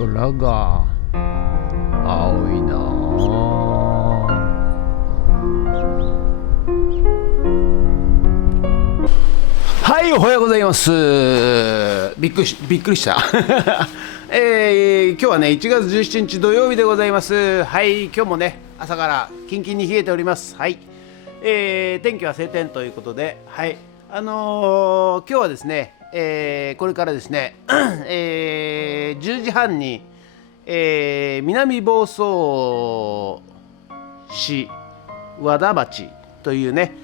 空が青いなあ。はい、おはようございます。びっくりした今日はね1月17日土曜日でございます。はい、今日もね朝からキンキンに冷えております。はい、天気は晴天ということで、はい、今日はですね、これからですね、10時半に、南房総市和田町というね、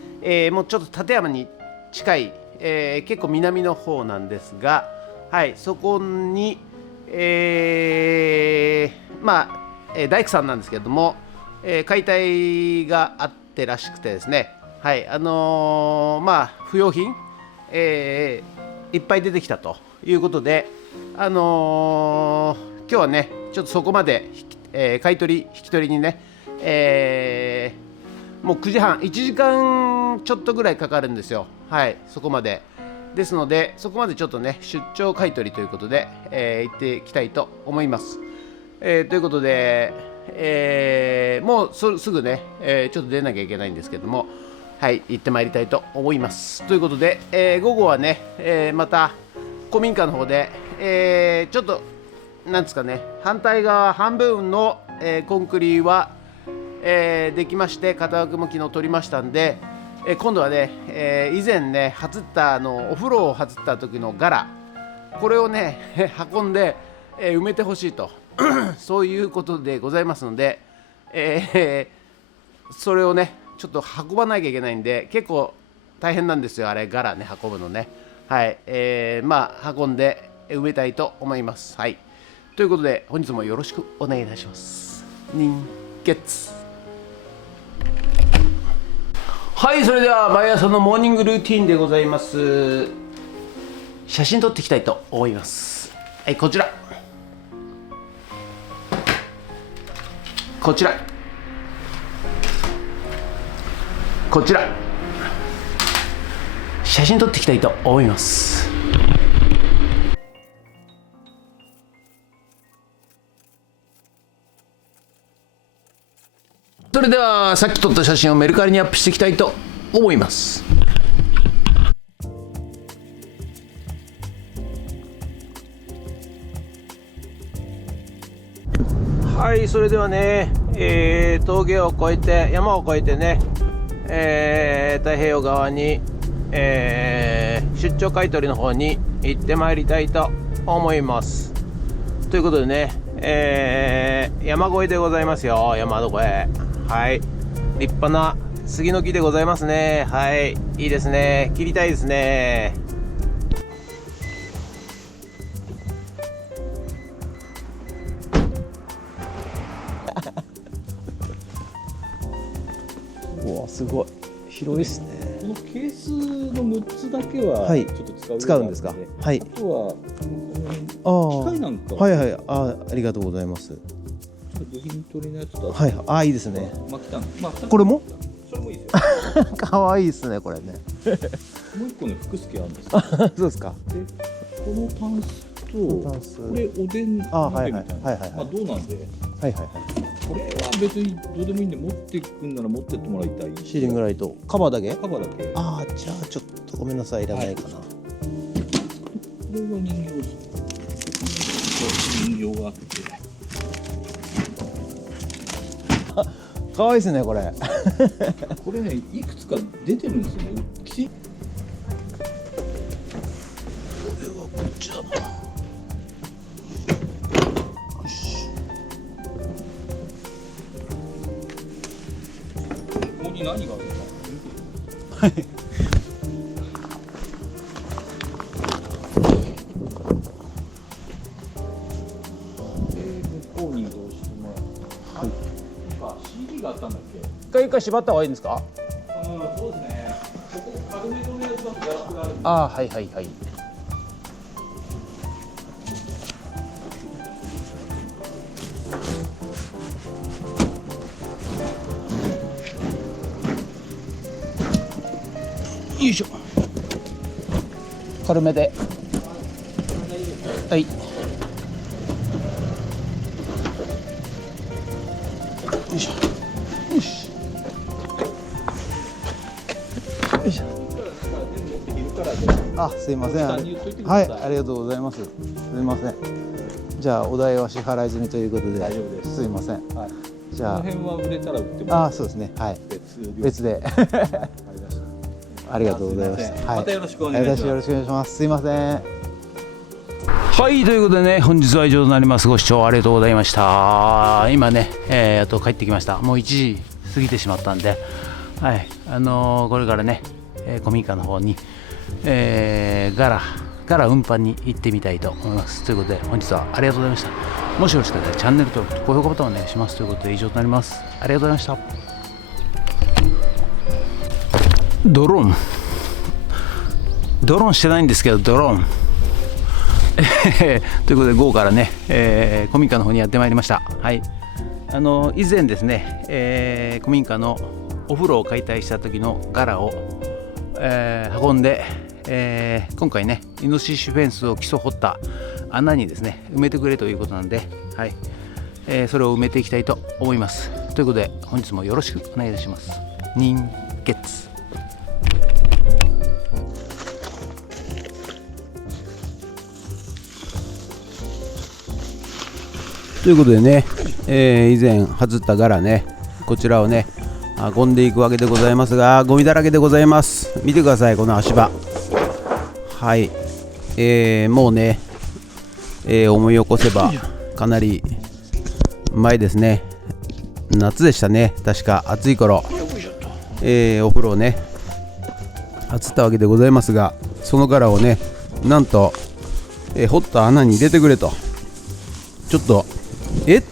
もうちょっと館山に近い、結構南の方なんですが、はい、そこに、大工さんなんですけれども、解体があってらしくてですね、はい、不用品、いっぱい出てきたということで、今日はねちょっとそこまで、買取引き取りにね、もう9時半1時間ちょっとぐらいかかるんですよ。はい、そこまでですので、そこまでちょっとね出張買取ということで、行っていきたいと思います。ということで、もうすぐね、ちょっと出なきゃいけないんですけども、はい、行ってまいりたいと思います。ということで、午後はね、また古民家の方で、ちょっとなんですかね、反対側半分の、コンクリは、できまして、型枠も昨日取りましたんで、今度はね、以前ね外ったお風呂を外った時のガラ、これをね運んで、埋めてほしいとそういうことでございますので、それをねちょっと運ばなきゃいけないんで、結構大変なんですよ、あれガラね運ぶのね。はい、運んで埋めたいと思います。はい、ということで本日もよろしくお願いいたします。人月。はい、それでは毎朝のモーニングルーティーンでございます。写真撮っていきたいと思います。はい、こちら写真撮っていきたいと思います。それではさっき撮った写真をメルカリにアップしていきたいと思います。はい、それではね、峠を越えて山を越えてね、太平洋側に、出張買取の方に行ってまいりたいと思います。ということでね、山越えでございますよ。山越え、はい、立派な杉の木でございますね。はい、いいですね、切りたいですね。うわ、すごい広いですね。このケースの6つだけはちょっと使うんですか。はい、あとは機械なんかはいはい、ありがとうございます。部品取りのやつだと、はい、いいですね。これもそれもいいですよ。かわいいですね、これね。もう一個ね、福助あるんですよ。そうですか。で、このタンスとこれおでん鍋みたいな、銅なんで、これは別にどうでもいいんで、持っていくんなら持ってってもらいたい。シーリングライトカバーだけ。じゃあちょっとごめんなさい、いらないかな。これは人形です。人形があって、かわいいですね、これ。これね、いくつか出てるんですよね。これはこっちだな。よし。ここに何があるのか。はい。向こうに移動してもらう。CD があったんだっ一け？回縛った方がいいんですか？そうですね。ここ軽めのやつだとガラスがあるんで。はいはいはい。よいしょ。軽めで。はい。いしょよしよいしょ。あ、すいません。はい、ありがとうございます。すいません。じゃあお代は支払い済みということで大丈夫です。すいません。はい、じゃあこの辺は売れたら売っても。あ、そうですね。はい。別で。ありがとうございました。またよろしくお願いします。よろしくお願いします。すいません。はい、ということでね、本日は以上となります。ご視聴ありがとうございました。今ね、やっと帰ってきました。もう1時過ぎてしまったんで、はい、これからね、古民家の方に、ガラ運搬に行ってみたいと思います。ということで、本日はありがとうございました。もしよろしかったらチャンネル登録と高評価ボタンをお願いします。ということで、以上となります。ありがとうございました。ドローンしてないんですけど、ドローンということで、午後からね、古民家の方にやってまいりました。はい、以前ですね、古民家のお風呂を解体した時のガラを、運んで、今回ね、イノシシフェンスを基礎掘った穴にですね、埋めてくれということなんで、はい、それを埋めていきたいと思います。ということで、本日もよろしくお願いいたします。人月ということでね、以前外ったガラね、こちらをね運んでいくわけでございますが、ゴミだらけでございます。見てください、この足場。はい、もうね、思い起こせばかなり前ですね。夏でしたね、確か暑い頃、お風呂をね集ったわけでございますが、そのガラをね、なんと、掘った穴に入れてくれと、ちょっとっ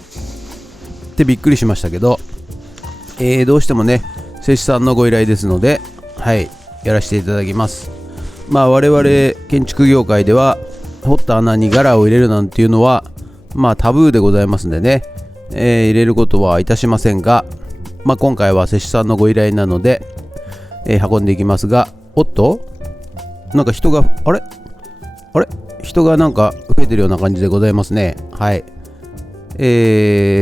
てびっくりしましたけど、どうしてもね、施主さんのご依頼ですので、はい、やらせていただきます。まあ我々建築業界では、掘った穴にガラを入れるなんていうのはまあタブーでございますんでね、入れることはいたしませんが、まあ今回は施主さんのご依頼なので、運んでいきますが、おっと、なんか人があれ人がなんか増えてるような感じでございますね。はい、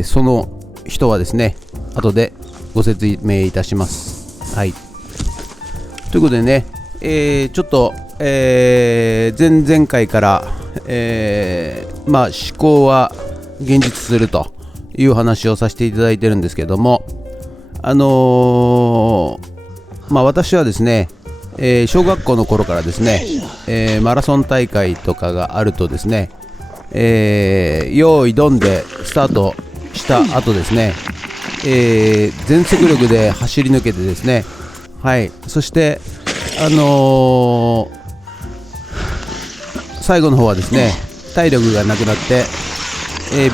その人はですね、後でご説明いたします。はい、ということでね、ちょっと、前々回から、まあ思考は現実するという話をさせていただいてるんですけども、まあ私はですね、小学校の頃からですね、マラソン大会とかがあるとですね、用意ドンでスタートした後ですね、全速力で走り抜けてですね、はい、そして最後の方はですね、体力がなくなって、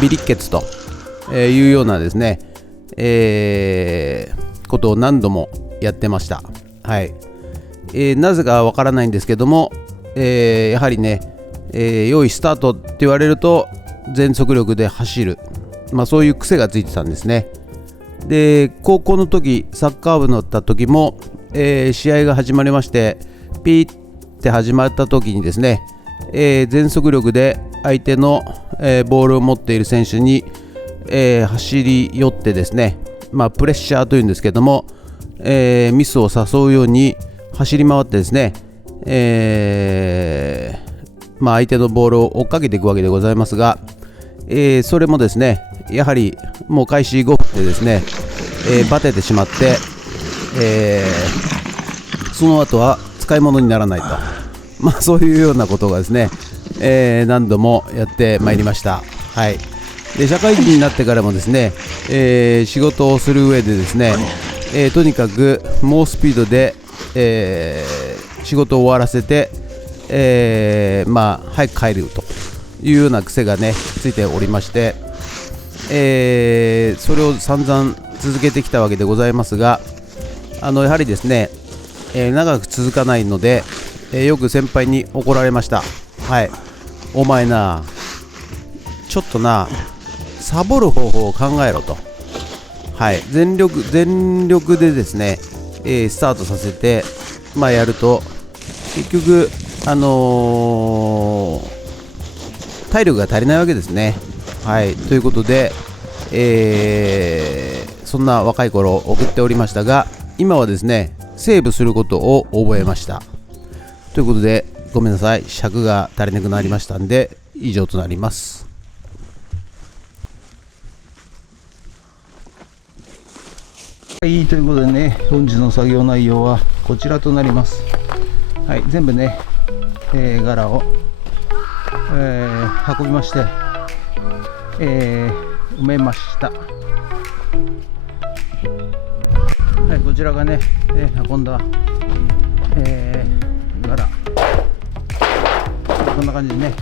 微力血というようなですね、ことを何度もやってました。はい、なぜかわからないんですけども、やはりね、用意スタートって言われると全速力で走る、まあそういう癖がついてたんですね。で、高校の時、サッカー部だった時も、試合が始まりまして、ピーって始まった時にですね、全速力で相手の、ボールを持っている選手に、走り寄ってですね、まあプレッシャーというんですけども、ミスを誘うように走り回ってですね、まあ相手のボールを追っかけていくわけでございますが、それもですね、やはりもう開始5分でですね、バテてしまって、その後は使い物にならないと、まあそういうようなことがですね、何度もやってまいりました。はい、で社会人になってからもですね、仕事をする上でですね、とにかく猛スピードで、仕事を終わらせて、まあ早く帰るというような癖がねついておりまして、それを散々続けてきたわけでございますが、やはりですね、長く続かないので、よく先輩に怒られました。はい、お前な、ちょっとな、サボる方法を考えろと。はい、全力でですね、スタートさせて、まあ、やると結局、体力が足りないわけですね。はい、ということで、そそんな若い頃送っておりましたが、今はですねセーブすることを覚えました。ということでごめんなさい、尺が足りなくなりましたんで以上となります。はい、ということでね、本日の作業内容はこちらとなります。はい、全部ね、柄を、運びまして、埋めました。はい、こちらがね、運んだ、柄、こんな感じでね、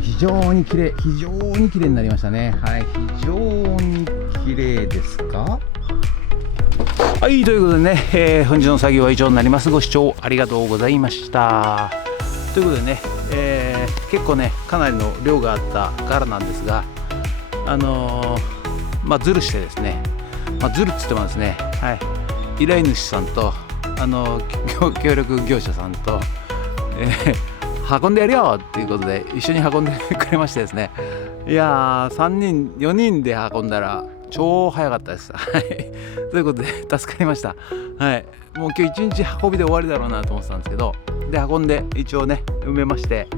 非常に綺麗になりましたね。はい、非常に綺麗ですか。はい、ということでね、本日の作業は以上になります。ご視聴ありがとうございました。ということでね、結構ねかなりの量があった柄なんですが、ズルしてですね、ズルっつってもですね、はい、依頼主さんと協力業者さんと、運んでやるよっていうことで一緒に運んでくれましてですね、いやー4人で運んだら超早かったです。はい、ということで助かりました。はい、もう今日一日運びで終わりだろうなと思ってたんですけど、で運んで一応ね埋めまして、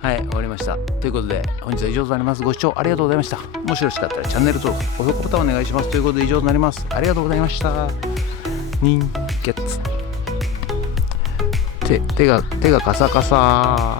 はい、終わりました。ということで本日は以上となります。ご視聴ありがとうございました。もしよろしかったらチャンネル登録、高評価ボタンお願いします。ということで以上となります。ありがとうございました。人血手がカサカサ。